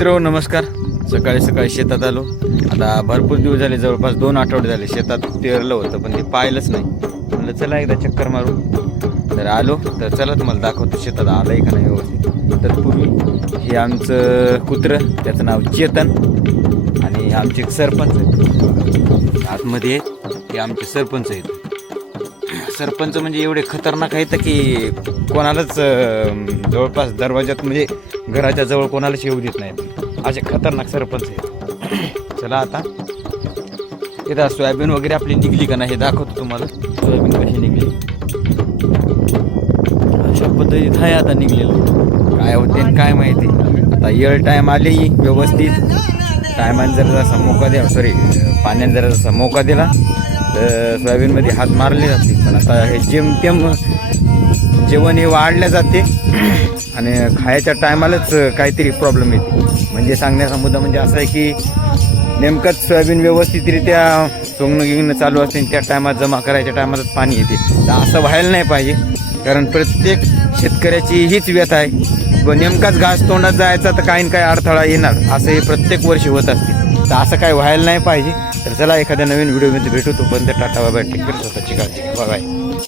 मित्र नमस्कार. सकाळी सकाळी शेतात आलो. आता भरपूर दिवस झाले, जवळपास 2 आठवडे झाले शेतात पेरलं होतं, पण ते पाहिलंच नाही. म्हणलं चला एकदा चक्कर मारू. तर आलो, तर चला तुम्हाला दाखवतो शेतात आलंय का नाही व्यवस्थित. तर पूर्वी हे आमचं कुत्रं, त्याचं नाव चेतन, आणि आमचे सरपंच आहेत आतमध्ये. हे आमचे सरपंच आहेत. सरपंच म्हणजे एवढे खतरनाक आहेत की कोणालाच जवळपास दरवाजात म्हणजे घराच्या जवळ कोणालाच येऊ देत नाहीत, असे खतरनाक सरपंच आहेत. चला आता इथं सोयाबीन वगैरे आपली निघली का नाही हे दाखवतो तुम्हाला. सोयाबीन कशी निघली अशा पद्धतीत आहे आता निघलेलं. काय होते काय माहिती. आता येळ टाईम आली व्यवस्थित टायमाने जर जसा मोका द्या, पाण्याने जर जसा मोका दिला तर सोयाबीनमध्ये हात मारले जाते. पण आता हे जेमतेम जेवण हे वाढल्या जाते आणि खायच्या टायमालाच काहीतरी प्रॉब्लेम येते. म्हणजे सांगण्याचा मुद्दा म्हणजे असा आहे की नेमकंच सोयाबीन व्यवस्थितरित्या सोंगणं गिंगणं चालू असते, त्या टायमात जमा करायच्या टायमातच पाणी येते. तर असं व्हायला नाही पाहिजे, कारण प्रत्येक शेतकऱ्याची हीच व्यथा आहे. व नेमकाच घास तोंडात जायचा तर काही ना काही अडथळा येणार, असं हे प्रत्येक वर्षी होत असते. तर असं काय व्हायला नाही पाहिजे. तर चला एखाद्या नवीन व्हिडिओमध्ये भेटू. तोपर्यंत ta-ta bye bye. Take care, स्वतःची काळजी घ्या. Bye bye.